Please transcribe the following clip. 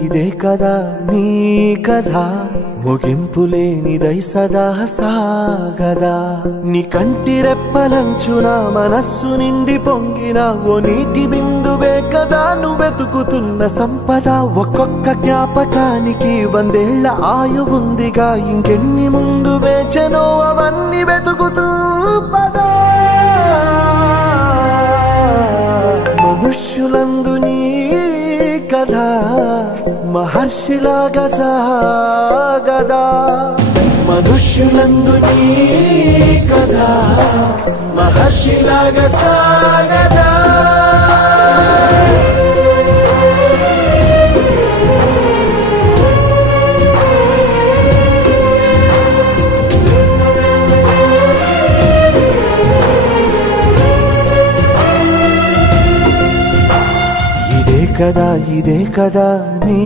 ఇదే కదా నీ కథ ముగింపులేనిదై సదా సాగదా నీ కంటి రెప్పలంచున మనస్సు నిండి పొంగిన ఓ నీటి బిందువే కదా నువ్వెతుకుతున్న సంపద ఒక్కొక్క జ్ఞాపకానికి 100 ఏళ్ల ఆయువుందిగా ఇంకెన్ని ముందు వేచనో అవన్నీ వెతుకుతూ పదా మనుష్యులందు నీ కథ మహర్షిలాగా సాగదా మనుష్యులందు నీ కథ మహర్షిలాగా సాగదా ఇదే కదా నీ